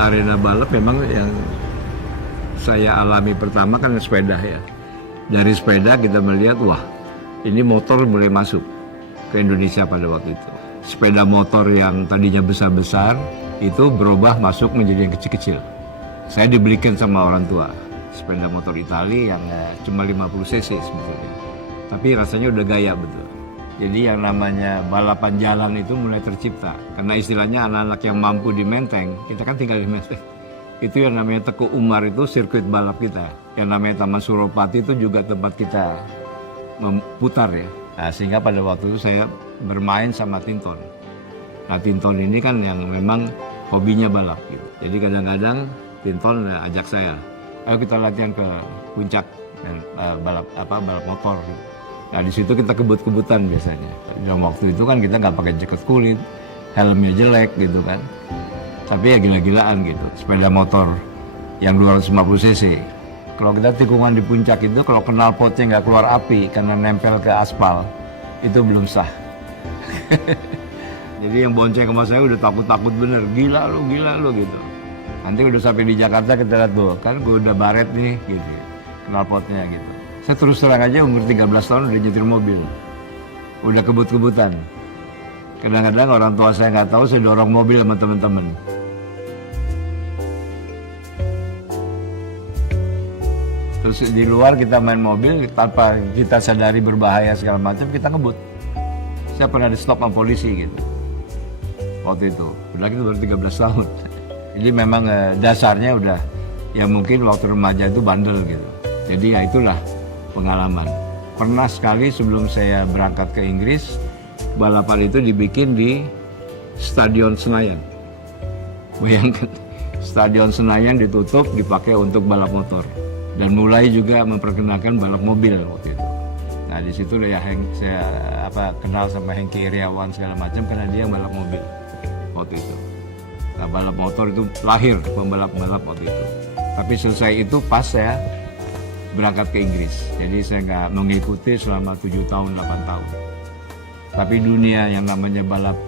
namanya arena balap memang yang saya alami pertama kan sepeda ya. Dari sepeda kita melihat, wah ini motor mulai masuk ke Indonesia pada waktu itu. Sepeda motor yang tadinya besar-besar itu berubah masuk menjadi yang kecil-kecil. Saya dibelikan sama orang tua sepeda motor Italia yang cuma 50 cc sebetulnya. Tapi rasanya udah gaya betul. Jadi yang namanya balapan jalan itu mulai tercipta. Karena istilahnya anak-anak yang mampu di Menteng, kita kan tinggal di Menteng. Itu yang namanya Teguh Umar itu sirkuit balap kita. Yang namanya Taman Suropati itu juga tempat kita memutar ya. Nah, sehingga pada waktu itu saya bermain sama Tinton. Nah Tinton ini kan yang memang hobinya balap gitu. Jadi kadang-kadang Tinton ajak saya, ayo kita latihan ke puncak dan balap motor gitu. Nah di situ kita kebut-kebutan biasanya. Dalam waktu itu kan kita nggak pakai jaket kulit, helmnya jelek gitu kan. Tapi ya gila-gilaan gitu, sepeda motor yang 250 cc. Kalau kita tikungan di puncak itu, kalau knalpotnya nggak keluar api karena nempel ke aspal, itu belum sah. Jadi yang bonceng sama saya udah takut-takut bener, gila lu gitu. Nanti udah sampai di Jakarta kita lihat tuh, kan gue udah baret nih gitu, knalpotnya gitu. Saya terus terang aja umur 13 tahun udah nyetir mobil, udah kebut-kebutan. Kadang-kadang orang tua saya nggak tahu saya dorong mobil sama temen-temen. Terus di luar kita main mobil tanpa kita sadari berbahaya segala macam, kita ngebut. Saya pernah di stop sama polisi gitu. Waktu itu, udah itu baru 13 tahun. Jadi memang dasarnya udah, ya mungkin waktu remaja itu bandel gitu. Jadi ya itulah pengalaman. Pernah sekali sebelum saya berangkat ke Inggris, balapan itu dibikin di Stadion Senayan. Bayangkan, Stadion Senayan ditutup dipakai untuk balap motor. Dan mulai juga memperkenalkan balap mobil waktu itu. Nah di situ ya saya kenal sama Hengki Iriawan segala macam karena dia balap mobil waktu itu. Nah balap motor itu lahir pembalap-balap waktu itu. Tapi selesai itu pas saya berangkat ke Inggris. Jadi saya nggak mengikuti selama 7 tahun 8 tahun. Tapi dunia yang namanya balap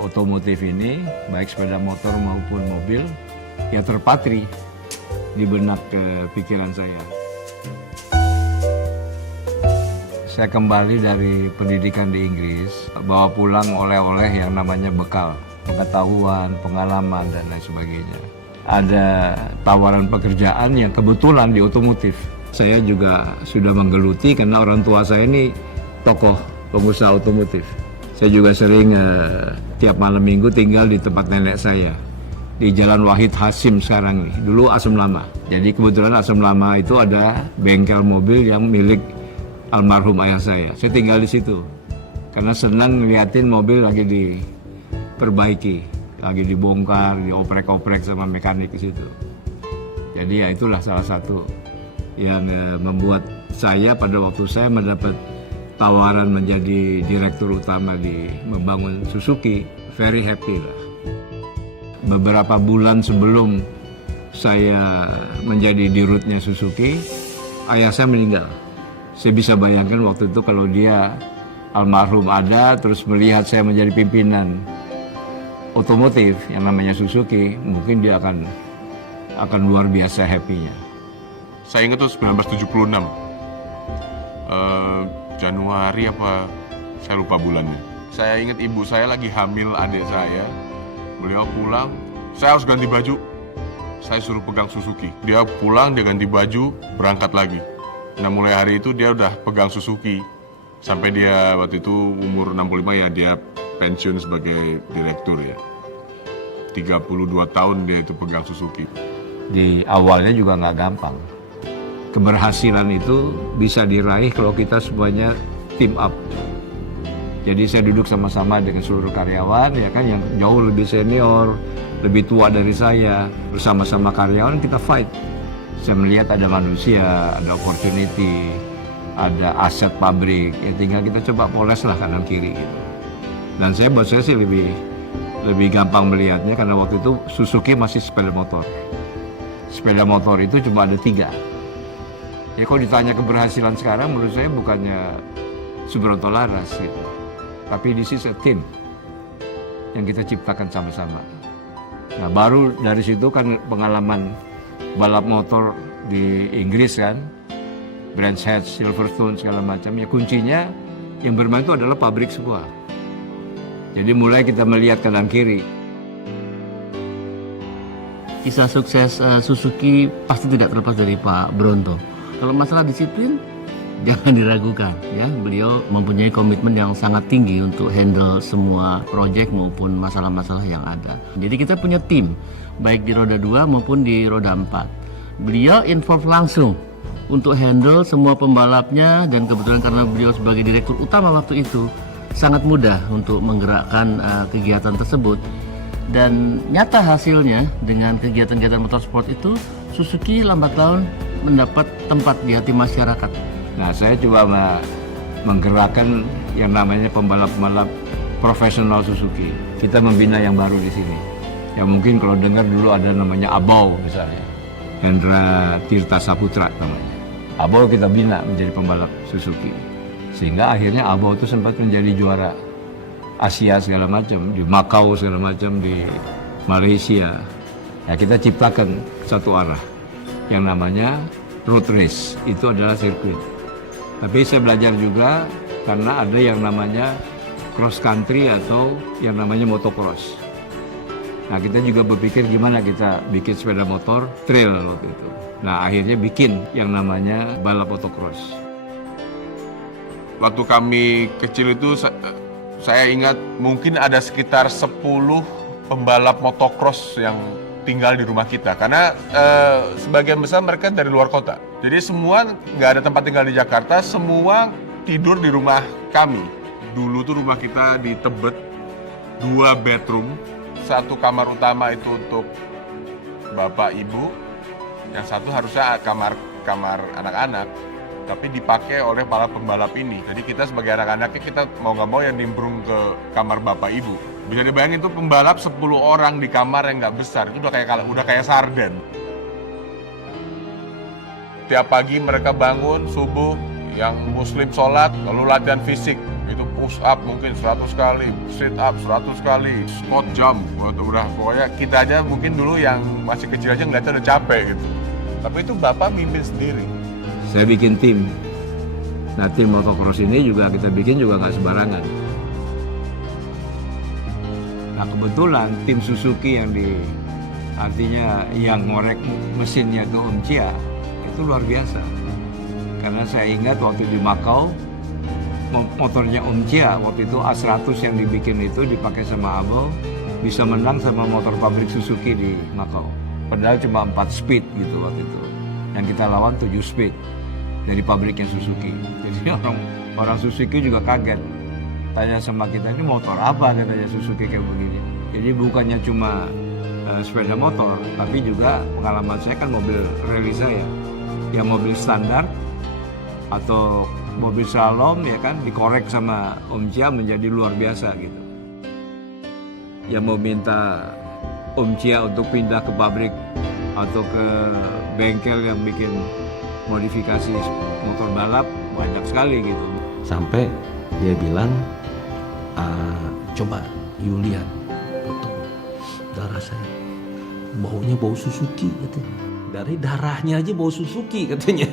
otomotif ini, baik sepeda motor maupun mobil, ya terpatri di benak pikiran saya. Saya kembali dari pendidikan di Inggris, bawa pulang oleh-oleh yang namanya bekal, pengetahuan, pengalaman, dan lain sebagainya. Ada tawaran pekerjaan yang kebetulan di otomotif. Saya juga sudah menggeluti karena orang tua saya ini tokoh pengusaha otomotif. Saya juga sering tiap malam minggu tinggal di tempat nenek saya. Di Jalan Wahid Hasim sekarang nih, dulu Asem Lama. Jadi kebetulan Asem Lama itu ada bengkel mobil yang milik almarhum ayah saya. Saya tinggal di situ karena senang ngeliatin mobil lagi diperbaiki, lagi dibongkar, dioprek-oprek sama mekanik di situ. Jadi ya itulah salah satu yang membuat saya pada waktu saya mendapat tawaran menjadi direktur utama di membangun Suzuki, very happy lah. Beberapa bulan sebelum saya menjadi dirutnya Suzuki, ayah saya meninggal. Saya bisa bayangkan waktu itu kalau dia almarhum ada, terus melihat saya menjadi pimpinan otomotif yang namanya Suzuki, mungkin dia akan luar biasa happy-nya. Saya ingat tuh 1976, Januari apa, saya lupa bulannya. Saya ingat ibu saya lagi hamil adik saya. Beliau pulang, saya harus ganti baju. Saya suruh pegang Suzuki. Dia pulang, dia ganti baju, berangkat lagi. Nah mulai hari itu dia udah pegang Suzuki. Sampai dia waktu itu umur 65 ya dia pensiun sebagai direktur ya. 32 tahun dia itu pegang Suzuki. Di awalnya juga nggak gampang. Keberhasilan itu bisa diraih kalau kita semuanya team up. Jadi saya duduk sama-sama dengan seluruh karyawan ya kan yang jauh lebih senior, lebih tua dari saya. Bersama-sama karyawan kita fight. Saya melihat ada manusia, ada opportunity, ada aset pabrik. Ya tinggal kita coba poles lah kanan kiri gitu. Dan buat saya sih lebih gampang melihatnya karena waktu itu Suzuki masih sepeda motor. Sepeda motor itu cuma ada 3. Ya kalau ditanya keberhasilan sekarang menurut saya bukannya Subroto Laras gitu. Tapi this is a team yang kita ciptakan sama-sama. Nah baru dari situ kan pengalaman balap motor di Inggris kan, Brands Hatch, Silverstone segala macam. Ya kuncinya yang bermain itu adalah pabrik semua. Jadi mulai kita melihat kanan kiri. Kisah sukses Suzuki pasti tidak terlepas dari Pak Bronto. Kalau masalah disiplin, jangan diragukan ya. Beliau mempunyai komitmen yang sangat tinggi untuk handle semua proyek maupun masalah-masalah yang ada. Jadi kita punya tim, baik di roda 2 maupun di roda 4. Beliau involve langsung untuk handle semua pembalapnya, dan kebetulan karena beliau sebagai direktur utama waktu itu, sangat mudah untuk menggerakkan kegiatan tersebut. Dan nyata hasilnya dengan kegiatan-kegiatan motorsport itu, Suzuki lambat laun mendapat tempat di hati masyarakat. Nah saya coba menggerakkan yang namanya pembalap-pembalap profesional Suzuki. Kita membina yang baru di sini. Ya mungkin kalau dengar dulu ada namanya Abau misalnya, Hendra Tirta Saputra namanya. Abau kita bina menjadi pembalap Suzuki. Sehingga akhirnya Abau itu sempat menjadi juara Asia segala macam, di Macau segala macam, di Malaysia. Ya kita ciptakan satu arah yang namanya road race, itu adalah sirkuit. Tapi saya belajar juga karena ada yang namanya cross country atau yang namanya motocross. Nah kita juga berpikir gimana kita bikin sepeda motor trail waktu itu. Nah akhirnya bikin yang namanya balap motocross. Waktu kami kecil itu saya ingat mungkin ada sekitar 10 pembalap motocross yang tinggal di rumah kita. Karena sebagian besar mereka dari luar kota. Jadi semua nggak ada tempat tinggal di Jakarta, semua tidur di rumah kami. Dulu tuh rumah kita di Tebet, 2 bedroom, 1 kamar utama itu untuk bapak ibu, yang satu harusnya kamar anak-anak. Tapi dipakai oleh para pembalap ini. Jadi kita sebagai anak-anaknya kita mau nggak mau yang nimbrung ke kamar bapak ibu. Bisa dibayangin itu pembalap 10 orang di kamar yang nggak besar, itu udah kayak sarden. Tiap pagi mereka bangun subuh, yang muslim sholat, lalu latihan fisik. Itu push up mungkin 100 kali, sit up 100 kali, squat jump. Udah pokoknya kita aja mungkin dulu yang masih kecil aja ngeliatnya udah capek gitu. Tapi itu bapak mimpin sendiri. Saya bikin tim. Nah tim motocross ini juga kita bikin juga nggak sembarangan. Nah kebetulan tim Suzuki artinya yang ngorek mesinnya itu Om Chia, itu luar biasa. Karena saya ingat waktu di Macau, motornya Om Chia waktu itu A100 yang dibikin itu dipakai sama Abel, bisa menang sama motor pabrik Suzuki di Macau. Padahal cuma 4 speed gitu waktu itu. Yang kita lawan 7 speed dari pabriknya Suzuki. Jadi orang Suzuki juga kaget. Tanya sama kita, ini motor apa katanya Suzuki kayak begini. Jadi bukannya cuma sepeda motor, tapi juga pengalaman saya kan mobil rally saya. Yang mobil standar atau mobil slalom ya kan dikorek sama Om Chia menjadi luar biasa gitu. Yang mau minta Om Chia untuk pindah ke pabrik atau ke bengkel yang bikin modifikasi motor balap banyak sekali gitu. Sampai dia bilang, coba you lihat foto darah saya, baunya bau Suzuki katanya. Dari darahnya aja bau Suzuki katanya.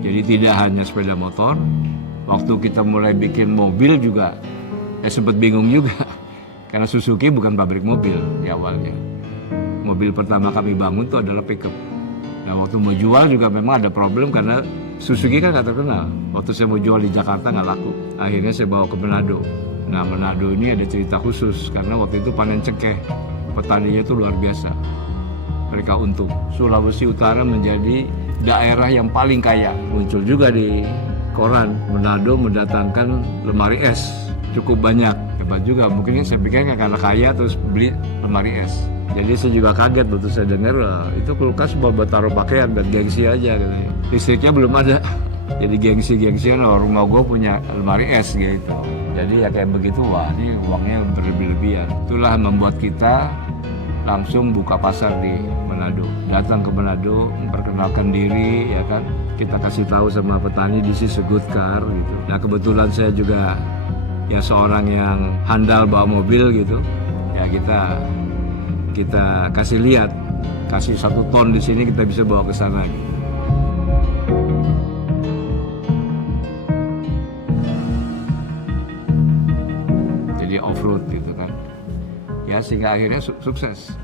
Jadi tidak hanya sepeda motor, waktu kita mulai bikin mobil juga, sempat bingung juga. Karena Suzuki bukan pabrik mobil di awalnya. Mobil pertama kami bangun itu adalah pickup. Nah waktu mau jual juga memang ada problem karena Suzuki kan nggak terkenal. Waktu saya mau jual di Jakarta nggak laku. Akhirnya saya bawa ke Manado. Nah Manado ini ada cerita khusus karena waktu itu panen cengkeh. Petaninya itu luar biasa. Mereka untung. Sulawesi Utara menjadi daerah yang paling kaya. Muncul juga di koran, Manado mendatangkan lemari es cukup banyak. Hebat juga, mungkin saya pikir karena kaya terus beli lemari es. Jadi saya juga kaget waktu saya dengar itu kulkas buat taruh pakaian dan gengsi aja katanya. Listriknya belum ada. Jadi gengsi-gengsian rumah gue punya lemari es gitu. Jadi ya kayak begitu, wah ini uangnya berlebih-lebihan. Itulah membuat kita langsung buka pasar di Manado. Datang ke Manado, memperkenalkan diri ya kan. Kita kasih tahu sama petani this is a good car gitu. Nah kebetulan saya juga ya seorang yang handal bawa mobil gitu. Ya kita kasih lihat, kasih 1 ton di sini kita bisa bawa ke sana gitu. Jadi off road gitu kan. Ya sehingga akhirnya sukses.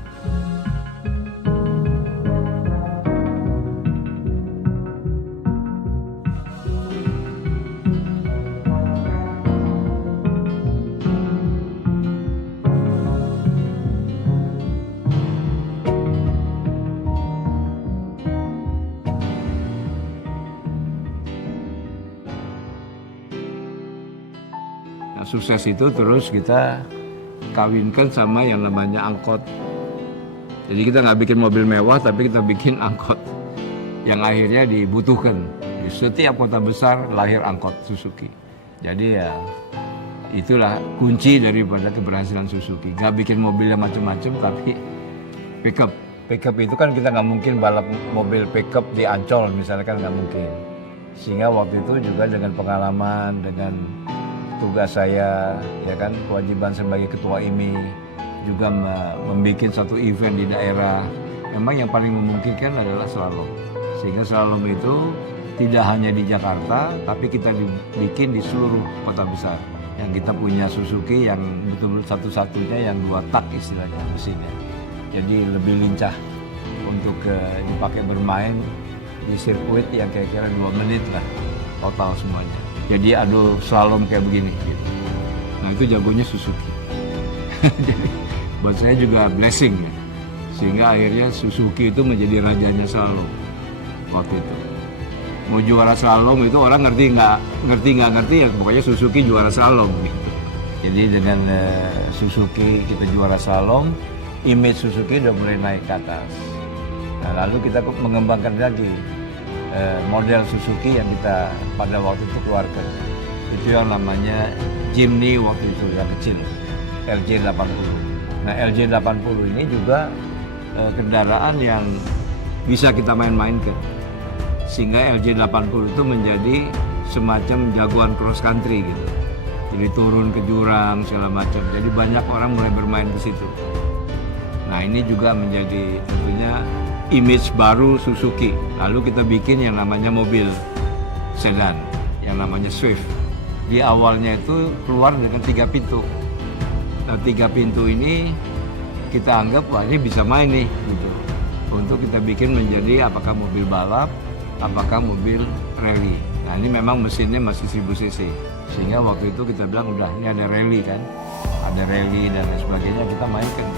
Nah, sukses itu terus kita kawinkan sama yang namanya angkot. Jadi kita nggak bikin mobil mewah, tapi kita bikin angkot yang akhirnya dibutuhkan. Di setiap kota besar lahir angkot Suzuki. Jadi ya itulah kunci daripada keberhasilan Suzuki. Nggak bikin mobil yang macam-macam, tapi pickup. Pickup itu kan kita nggak mungkin balap mobil pickup di Ancol misalnya, kan nggak mungkin. Sehingga waktu itu juga dengan pengalaman, dengan tugas saya, ya kan, kewajiban sebagai ketua IMI, juga membuat satu event di daerah. Memang yang paling memungkinkan adalah slalom. Sehingga slalom itu tidak hanya di Jakarta, tapi kita bikin di seluruh kota besar. Yang kita punya Suzuki yang betul-betul satu-satunya yang 2 tak istilahnya mesinnya. Jadi lebih lincah untuk dipakai bermain di sirkuit yang kira-kira 2 menit lah total semuanya. Jadi aduh slalom kayak begini gitu. Nah itu jagonya Suzuki. Jadi buat saya juga blessing ya. Sehingga akhirnya Suzuki itu menjadi rajanya slalom waktu itu. Mau juara slalom itu orang ngerti nggak ngerti ya, pokoknya Suzuki juara slalom gitu. Jadi dengan Suzuki kita juara slalom, image Suzuki udah mulai naik ke atas. Nah lalu kita mengembangkan lagi model Suzuki yang kita pada waktu itu keluarkan. Itu yang namanya Jimny waktu itu yang kecil, LJ80. Nah LJ80 ini juga kendaraan yang bisa kita main-mainkan. Sehingga LJ80 itu menjadi semacam jagoan cross country gitu. Jadi turun ke jurang segala macam. Jadi banyak orang mulai bermain di situ. Nah ini juga menjadi tentunya image baru Suzuki. Lalu kita bikin yang namanya mobil sedan, yang namanya Swift. Di awalnya itu keluar dengan 3 pintu. Nah 3 pintu ini kita anggap wah ini bisa main nih gitu. Untuk kita bikin menjadi apakah mobil balap, apakah mobil rally. Nah ini memang mesinnya masih 1000 cc. Sehingga waktu itu kita bilang udah ini ada rally kan. Ada rally dan lain sebagainya, kita mainkan.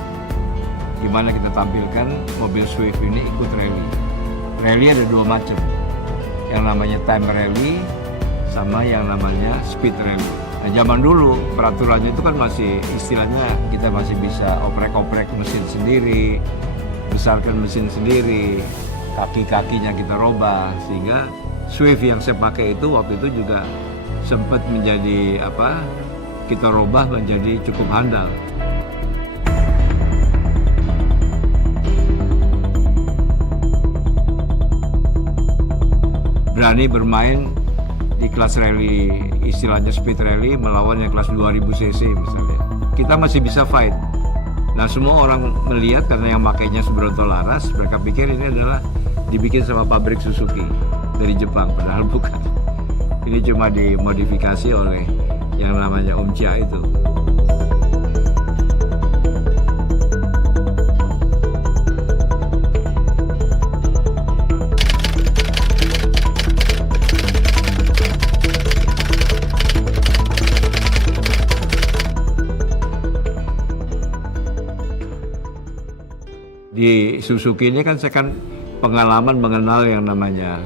Gimana kita tampilkan mobil Swift ini ikut rally. Rally ada 2 macam. Yang namanya time rally sama yang namanya speed rally. Nah zaman dulu peraturannya itu kan masih istilahnya kita masih bisa oprek-oprek mesin sendiri, besarkan mesin sendiri, kaki-kakinya kita robah. Sehingga Swift yang saya pakai itu waktu itu juga sempat menjadi kita robah menjadi cukup handal. Berani bermain di kelas rally, istilahnya speed rally, melawan yang kelas 2000 cc misalnya. Kita masih bisa fight. Nah semua orang melihat karena yang makainya Subronto Laras, mereka pikir ini adalah dibikin sama pabrik Suzuki dari Jepang, padahal bukan. Ini cuma dimodifikasi oleh yang namanya Om Chia itu. Di Suzuki ini kan saya kan pengalaman mengenal yang namanya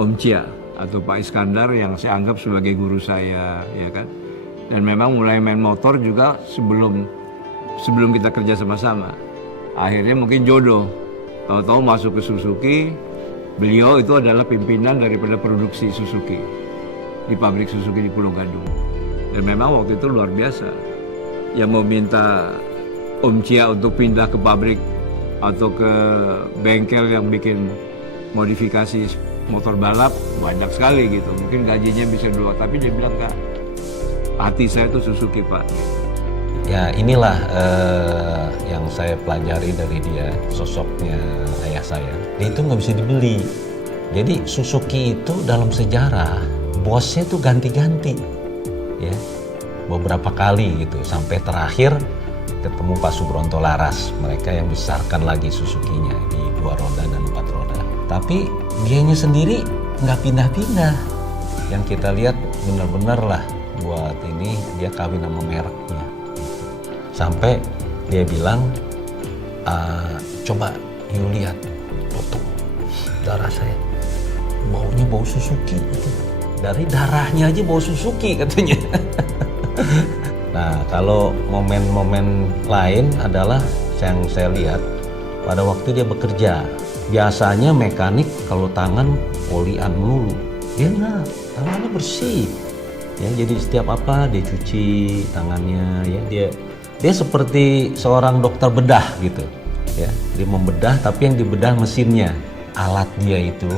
Om Chia atau Pak Iskandar yang saya anggap sebagai guru saya, ya kan. Dan memang mulai main motor juga sebelum kita kerja sama-sama. Akhirnya mungkin jodoh. Tahu-tahu masuk ke Suzuki, beliau itu adalah pimpinan daripada produksi Suzuki di pabrik Suzuki di Pulau Gadung. Dan memang waktu itu luar biasa. Yang mau minta Om Chia untuk pindah ke pabrik atau ke bengkel yang bikin modifikasi motor balap banyak sekali gitu. Mungkin gajinya bisa dua, tapi dia bilang enggak. Hati saya itu Suzuki, Pak. Ya inilah yang saya pelajari dari dia, sosoknya ayah saya. Dia itu nggak bisa dibeli. Jadi Suzuki itu dalam sejarah bosnya tuh ganti-ganti, ya beberapa kali gitu, sampai terakhir ketemu Pak Subronto Laras, mereka yang besarkan lagi Suzuki-nya di 2 roda dan 4 roda. Tapi dianya sendiri nggak pindah-pindah. Yang kita lihat benar-benar lah buat ini dia kawin sama mereknya. Sampai dia bilang, coba you lihat foto darah saya, baunya bau Suzuki gitu. Dari darahnya aja bau Suzuki katanya. Nah kalau momen-momen lain adalah yang saya lihat pada waktu dia bekerja. Biasanya mekanik kalau tangan polian melulu, dia enggak, tangannya bersih. Ya, jadi setiap apa dia cuci tangannya, ya dia seperti seorang dokter bedah gitu, ya dia membedah tapi yang dibedah mesinnya. Alat dia itu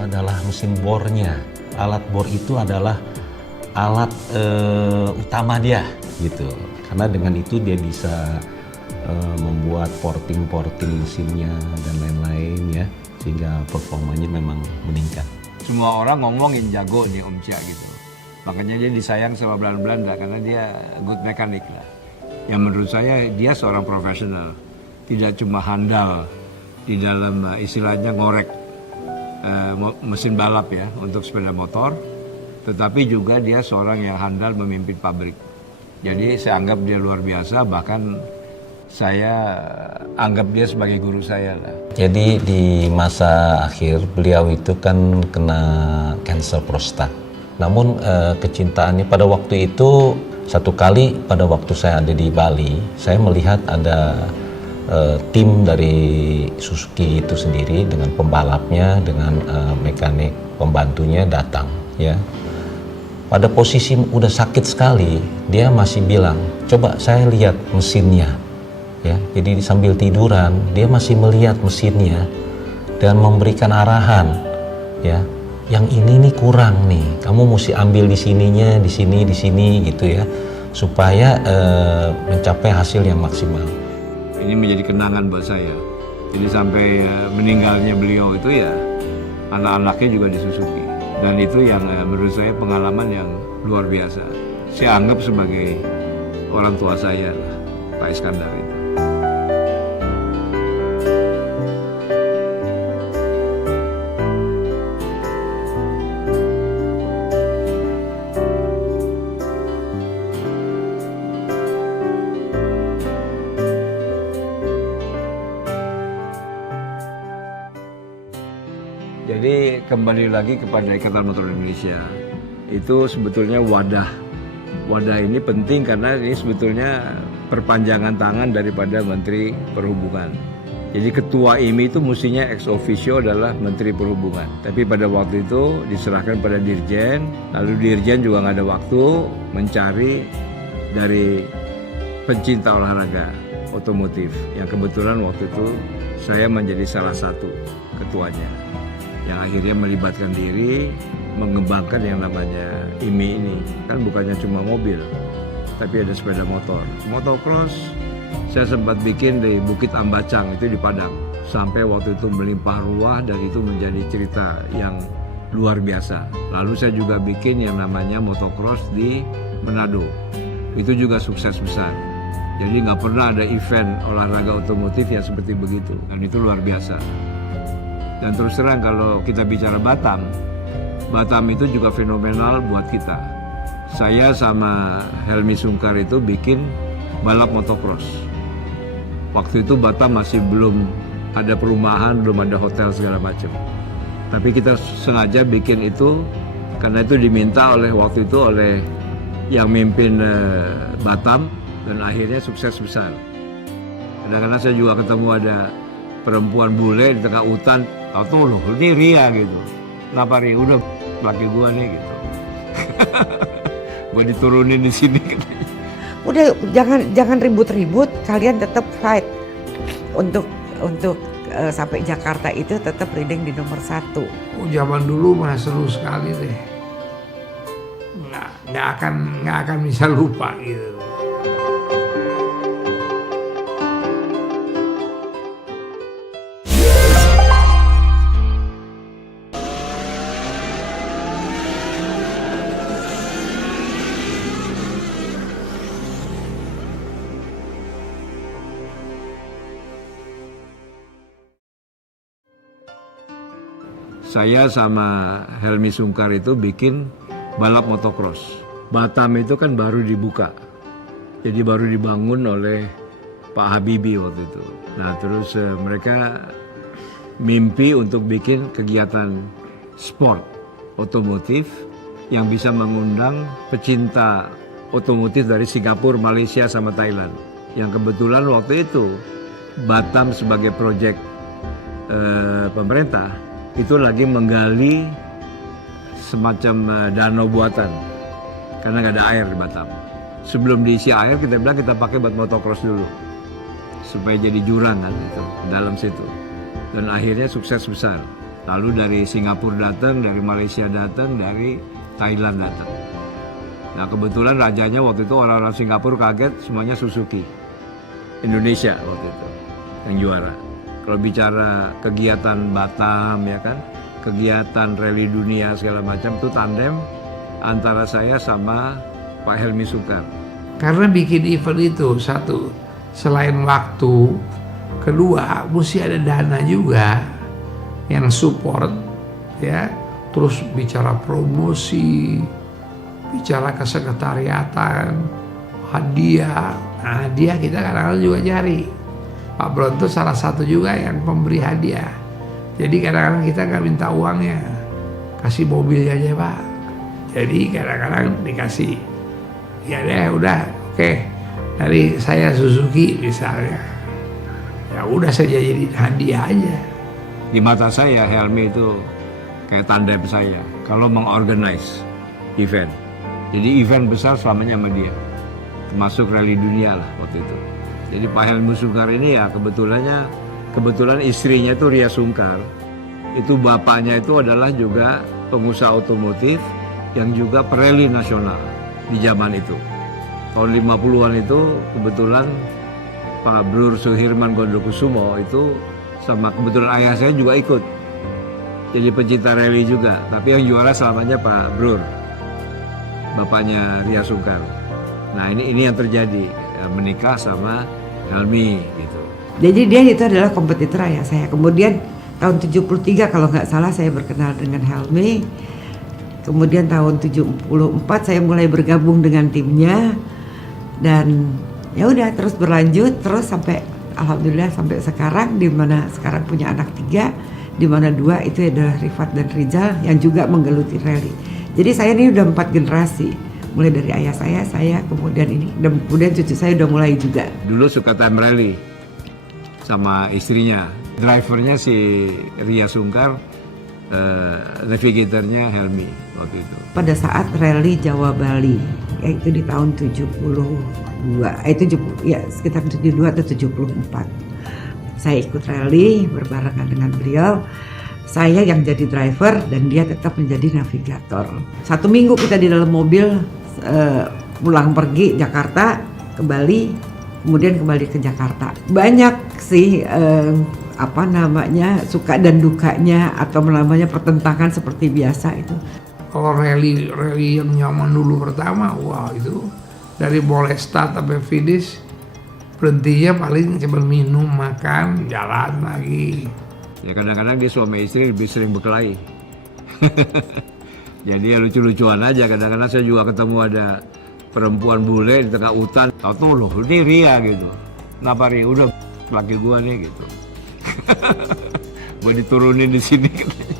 adalah mesin bornya. Alat bor itu adalah alat utama dia gitu. Karena dengan itu dia bisa membuat porting mesinnya dan lain-lain ya, sehingga performanya memang meningkat. Semua orang ngomongin jago nih Om Chia gitu. Makanya dia disayang sama Belanda karena dia good mekanik lah. Yang menurut saya dia seorang profesional, tidak cuma handal di dalam istilahnya ngorek mesin balap ya untuk sepeda motor, tetapi juga dia seorang yang handal memimpin pabrik. Jadi saya anggap dia luar biasa, bahkan saya anggap dia sebagai guru saya lah. Jadi di masa akhir beliau itu kan kena kanker prostat. Namun kecintaannya pada waktu itu, satu kali pada waktu saya ada di Bali, saya melihat ada tim dari Suzuki itu sendiri dengan pembalapnya, dengan mekanik pembantunya datang ya. Pada posisi udah sakit sekali, dia masih bilang, coba saya lihat mesinnya ya. Jadi sambil tiduran dia masih melihat mesinnya dan memberikan arahan ya. Yang ini nih kurang nih, kamu mesti ambil di sininya, di sini gitu ya, supaya mencapai hasil yang maksimal. Ini menjadi kenangan buat saya. Jadi sampai meninggalnya beliau itu ya anak-anaknya juga di Suzuki. Dan itu yang menurut saya pengalaman yang luar biasa. Saya anggap sebagai orang tua saya lah, Pak Iskandar itu. Jadi kembali lagi kepada Ikatan Motor Indonesia, itu sebetulnya wadah. Wadah ini penting karena ini sebetulnya perpanjangan tangan daripada Menteri Perhubungan. Jadi ketua IMI itu mestinya ex officio adalah Menteri Perhubungan. Tapi pada waktu itu diserahkan pada Dirjen, lalu Dirjen juga nggak ada waktu mencari dari pencinta olahraga otomotif. Yang kebetulan waktu itu saya menjadi salah satu ketuanya, yang akhirnya melibatkan diri mengembangkan yang namanya IMI ini. Kan bukannya cuma mobil, tapi ada sepeda motor. Motocross saya sempat bikin di Bukit Ambacang, itu di Padang. Sampai waktu itu melimpah ruah dan itu menjadi cerita yang luar biasa. Lalu saya juga bikin yang namanya motocross di Manado. Itu juga sukses besar. Jadi nggak pernah ada event olahraga otomotif yang seperti begitu. Dan itu luar biasa. Dan terus terang kalau kita bicara Batam itu juga fenomenal buat kita. Saya sama Helmi Sungkar itu bikin balap motocross. Waktu itu Batam masih belum ada perumahan, belum ada hotel segala macam. Tapi kita sengaja bikin itu karena itu diminta oleh waktu itu oleh yang mimpin Batam dan akhirnya sukses besar. Kadang-kadang saya juga ketemu ada perempuan bule di tengah hutan, tahu loh, ini Ria gitu. Kenapa Ria? Udah laki gua nih gitu. Gua diturunin di sini katanya. Udah jangan ribut-ribut, kalian tetap fight untuk sampai Jakarta itu tetap reading di nomor 1. Oh, zaman dulu mah seru sekali deh. Nggak akan bisa lupa gitu. Saya sama Helmi Sungkar itu bikin balap motocross. Batam itu kan baru dibuka. Jadi baru dibangun oleh Pak Habibie waktu itu. Nah terus mereka mimpi untuk bikin kegiatan sport otomotif yang bisa mengundang pecinta otomotif dari Singapura, Malaysia sama Thailand. Yang kebetulan waktu itu Batam sebagai proyek pemerintah itu lagi menggali semacam danau buatan karena nggak ada air di Batam. Sebelum diisi air kita bilang kita pakai buat motocross dulu supaya jadi jurang kan itu dalam situ. Dan akhirnya sukses besar. Lalu dari Singapura datang, dari Malaysia datang, dari Thailand datang. Nah kebetulan rajanya waktu itu orang-orang Singapura kaget semuanya Suzuki. Indonesia waktu itu yang juara. Kalau bicara kegiatan Batam ya kan, kegiatan rally dunia segala macam itu tandem antara saya sama Pak Helmi Sungkar. Karena bikin event itu satu, selain waktu, kedua mesti ada dana juga yang support ya. Terus bicara promosi, bicara kesekretariatan, hadiah. Nah, hadiah kita kadang-kadang juga cari. Pak Bronto salah satu juga yang pemberi hadiah. Jadi kadang-kadang kita nggak minta uangnya, kasih mobilnya aja Pak. Jadi kadang-kadang dikasih, ya deh udah, oke. Dari saya Suzuki misalnya, ya udah saja jadi hadiah aja. Di mata saya Helmi itu kayak tandem saya kalau mengorganize event. Jadi event besar selamanya sama dia, termasuk rally dunia lah waktu itu. Jadi Pak Helmi Sungkar ini ya kebetulan istrinya itu Ria Sungkar. Itu bapaknya itu adalah juga pengusaha otomotif yang juga pereli nasional di zaman itu. Tahun 50-an itu kebetulan Pak Brur Suhirman Gondokusumo itu sama kebetulan ayah saya juga ikut. Jadi pecinta rally juga, tapi yang juara selamanya Pak Brur. Bapaknya Ria Sungkar. Nah, ini yang terjadi, menikah sama Helmi gitu. Jadi dia itu adalah kompetitor ayah saya. Kemudian tahun 73 kalau nggak salah saya berkenal dengan Helmi. Kemudian tahun 74 saya mulai bergabung dengan timnya. Dan ya udah terus berlanjut terus sampai alhamdulillah sampai sekarang, di mana sekarang punya anak 3, di mana 2 itu adalah Rifat dan Rizal yang juga menggeluti rally. Jadi saya ini udah 4 generasi. Mulai dari ayah saya kemudian ini, dan kemudian cucu saya udah mulai juga. Dulu suka time rally sama istrinya. Drivernya si Ria Sungkar, navigatornya Helmi waktu itu. Pada saat rally Jawa Bali, yaitu di tahun 72, sekitar 72 atau 74. Saya ikut rally berbarengan dengan beliau. Saya yang jadi driver dan dia tetap menjadi navigator. 1 minggu kita di dalam mobil, pulang pergi Jakarta ke Bali, kemudian kembali ke Jakarta. Banyak sih suka dan dukanya atau namanya pertentangan seperti biasa itu. Kalau rally yang nyaman dulu pertama, wah itu dari mulai start sampai finish berhentinya paling cuma minum, makan, jalan lagi. Ya kadang-kadang dia suami istri lebih sering berkelahi. Jadi ya lucu-lucuan aja. Kadang-kadang saya juga ketemu ada perempuan bule di tengah hutan. Tahu loh, ini Ria gitu. Kenapa Ria? Udah laki gua nih gitu. Gua diturunin di sini katanya.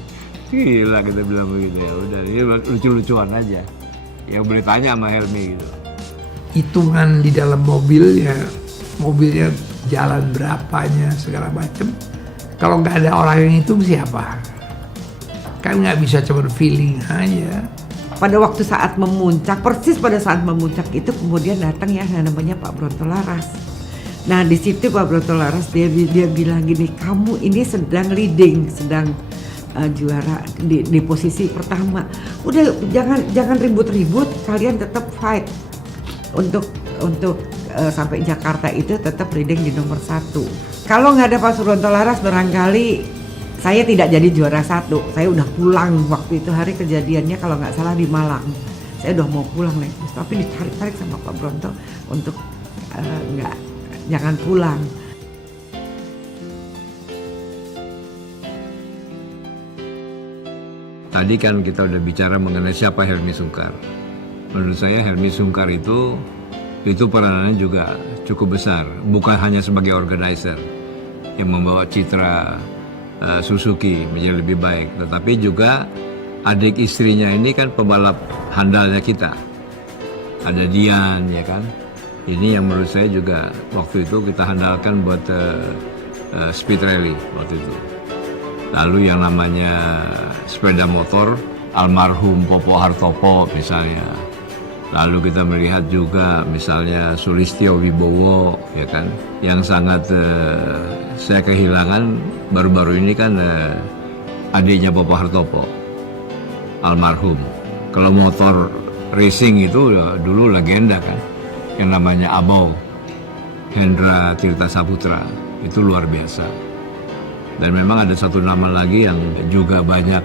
Gila kita bilang begitu ya. Udah, ini lucu-lucuan aja. Ya boleh tanya sama Helmi gitu. Hitungan di dalam mobilnya jalan berapanya segala macam. Kalau nggak ada orang yang hitung siapa? Kan nggak bisa cuma feeling aja. Pada waktu saat memuncak, persis pada saat memuncak itu kemudian datang ya namanya Pak Bronto Laras. Nah di situ Pak Bronto Laras dia bilang gini, kamu ini sedang leading, sedang juara di posisi pertama. Udah jangan ribut-ribut, kalian tetap fight untuk sampai Jakarta itu tetap leading di nomor 1. Kalau nggak ada Pak Bronto Laras barangkali saya tidak jadi juara 1. Saya udah pulang waktu itu, hari kejadiannya kalau nggak salah di Malang. Saya udah mau pulang nih, tapi ditarik-tarik sama Pak Bronto untuk jangan pulang. Tadi kan kita udah bicara mengenai siapa Helmi Sungkar. Menurut saya Helmi Sungkar itu peranannya juga cukup besar. Bukan hanya sebagai organizer yang membawa citra Suzuki menjadi lebih baik, tetapi juga adik istrinya ini kan pembalap handalnya kita. Ada Dian, ya kan. Ini yang menurut saya juga waktu itu kita handalkan buat speed rally waktu itu. Lalu yang namanya sepeda motor almarhum Popo Hartopo misalnya. Lalu kita melihat juga misalnya Sulistyo Wibowo, ya kan, yang sangat saya kehilangan baru-baru ini kan adiknya Popo Hartopo, almarhum. Kalau motor racing itu dulu legenda kan, yang namanya Abau, Hendra Tirta Saputra, itu luar biasa. Dan memang ada satu nama lagi yang juga banyak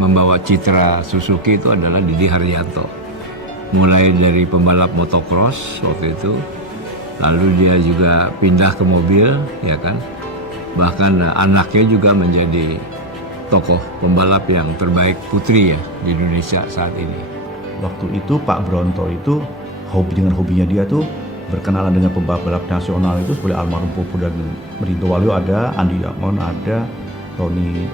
membawa citra Suzuki, itu adalah Didi Haryanto. Mulai dari pembalap motocross waktu itu, lalu dia juga pindah ke mobil, ya kan. Bahkan anaknya juga menjadi tokoh pembalap yang terbaik putri ya di Indonesia saat ini. Waktu itu Pak Bronto itu dengan hobinya dia tuh berkenalan dengan pembalap nasional itu seperti almarhum Popo dan Rinto Waluyo ada, Andi Amon ada, Tony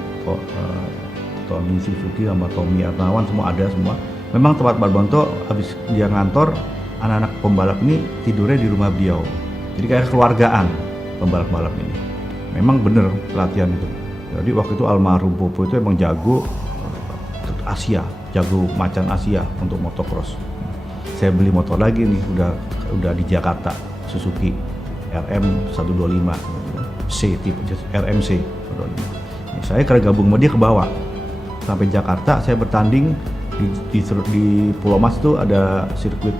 Suzuki sama Tommy Arnawan semua ada semua. Memang tempat Pak Bronto habis dia ngantor, anak-anak pembalap ini tidurnya di rumah beliau. Jadi kayak keluargaan pembalap-pembalap ini. Memang bener pelatihan itu. Jadi waktu itu almarhum Popo itu emang jago Asia, jago macan Asia untuk motocross. Saya beli motor lagi nih, udah di Jakarta, Suzuki RM125 C tipe RMC. Saya karena gabung sama dia ke bawah sampai Jakarta. Saya bertanding di Pulau Mas itu ada sirkuit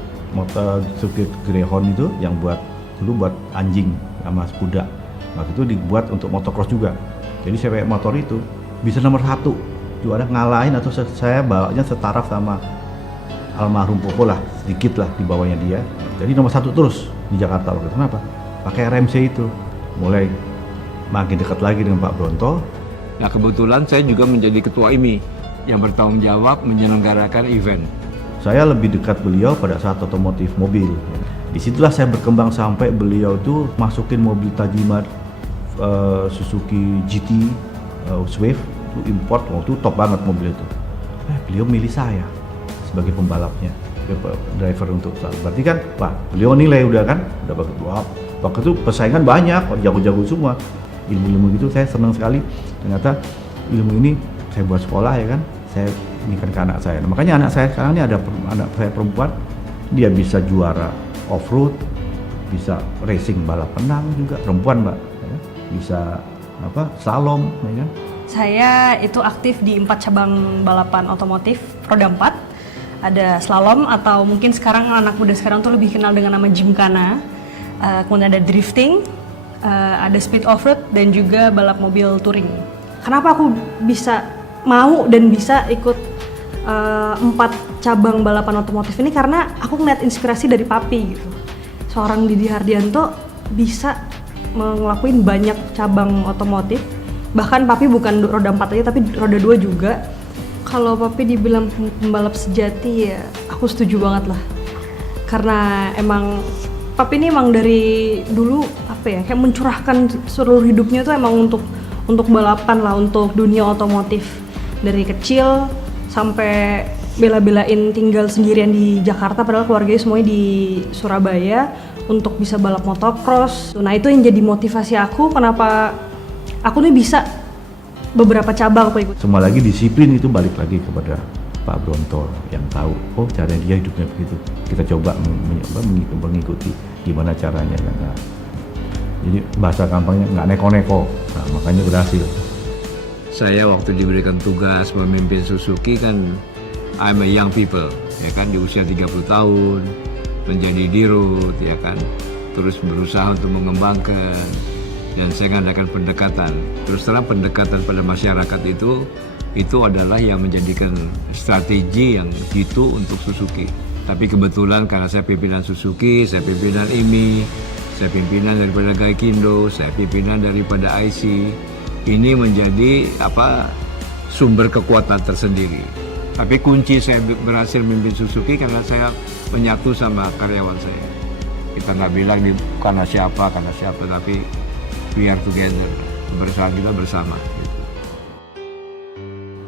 Greyhound itu yang dulu buat anjing sama kuda. Waktu itu dibuat untuk motocross juga. Jadi saya pakai motor itu bisa nomor 1 juara, ngalahin atau saya bawanya setaraf sama almarhum Popo lah, sedikit lah di bawahnya dia. Jadi nomor 1 terus di Jakarta waktu itu. Kenapa? Pakai RMC itu. Mulai makin dekat lagi dengan Pak Bronto. Nah kebetulan saya juga menjadi ketua IMI yang bertanggung jawab menyelenggarakan event. Saya lebih dekat beliau pada saat otomotif mobil. Disitulah saya berkembang sampai beliau tuh masukin mobil Tajimat Suzuki GT Swift itu import, waktu itu top banget mobil itu. Beliau milih saya sebagai pembalapnya, driver untuk saat. Berarti kan, Pak, beliau nilai udah kan, udah bagus. Waktu itu persaingan banyak, jago-jago semua. Ilmu-ilmu gitu saya senang sekali. Ternyata ilmu ini saya buat sekolah ya kan, saya berikan ke anak saya. Nah, makanya anak saya sekarang ini ada anak saya perempuan, dia bisa juara off-road, bisa racing balap renang juga, perempuan Mbak, ya. Bisa slalom, ya kan. Saya itu aktif di 4 cabang balapan otomotif roda 4. Ada slalom atau mungkin sekarang anak muda sekarang tuh lebih kenal dengan nama Gymkhana. Kemudian ada drifting, ada speed off-road dan juga balap mobil touring. Kenapa aku bisa mau dan bisa ikut 4 cabang balapan otomotif ini? Karena aku ngeliat inspirasi dari papi gitu. Seorang Didi Haryanto bisa ngelakuin banyak cabang otomotif. Bahkan papi bukan roda 4 aja tapi roda 2 juga. Kalau papi dibilang pembalap sejati ya aku setuju banget lah. Karena emang papi ini emang dari dulu kayak mencurahkan seluruh hidupnya tuh emang untuk balapan lah, untuk dunia otomotif. Dari kecil sampai bela-belain tinggal sendirian di Jakarta padahal keluarganya semuanya di Surabaya untuk bisa balap motocross. Nah itu yang jadi motivasi aku kenapa aku nih bisa beberapa cabang aku ikut. Semua lagi disiplin itu balik lagi kepada Pak Bronto yang tahu, oh cara dia hidupnya begitu. Kita coba mengikuti gimana caranya. Nah, jadi bahasa gampangnya nggak neko-neko, nah, makanya berhasil. Saya waktu diberikan tugas memimpin Suzuki kan I'm a young people, ya kan, di usia 30 tahun, menjadi dirut, ya kan, terus berusaha untuk mengembangkan, dan saya mengadakan pendekatan. Terus terang pendekatan pada masyarakat itu adalah yang menjadikan strategi yang jitu untuk Suzuki. Tapi kebetulan karena saya pimpinan Suzuki, saya pimpinan IMI, saya pimpinan daripada Gaikindo, saya pimpinan daripada IC, ini menjadi sumber kekuatan tersendiri. Tapi kunci saya berhasil memimpin Suzuki karena saya menyatu sama karyawan saya. Kita nggak bilang karena siapa, tapi we are together. Bersama kita bersama. Gitu.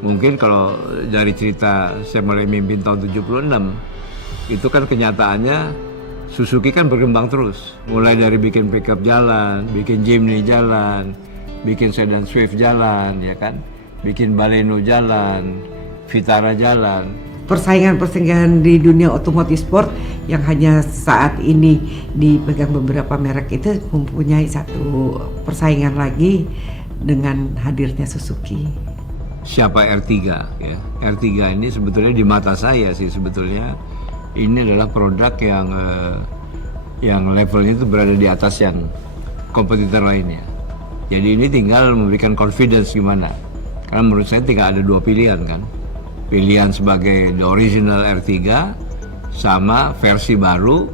Mungkin kalau dari cerita saya mulai memimpin tahun 76, itu kan kenyataannya Suzuki kan berkembang terus. Mulai dari bikin pickup jalan, bikin Jimny jalan, bikin sedan Swift jalan, ya kan, bikin Baleno jalan, Vitara jalan. Persaingan di dunia otomotif sport yang hanya saat ini dipegang beberapa merek itu mempunyai satu persaingan lagi dengan hadirnya Suzuki. Siapa R3 ya? R3 ini sebetulnya di mata saya sih sebetulnya ini adalah produk yang levelnya itu berada di atas yang kompetitor lainnya. Jadi ini tinggal memberikan confidence gimana. Karena menurut saya tinggal ada dua pilihan kan. Pilihan sebagai the original R3 sama versi baru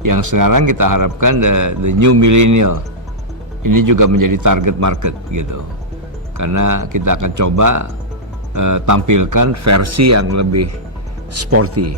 yang sekarang kita harapkan the new millennial. Ini juga menjadi target market gitu. Karena kita akan coba tampilkan versi yang lebih sporty.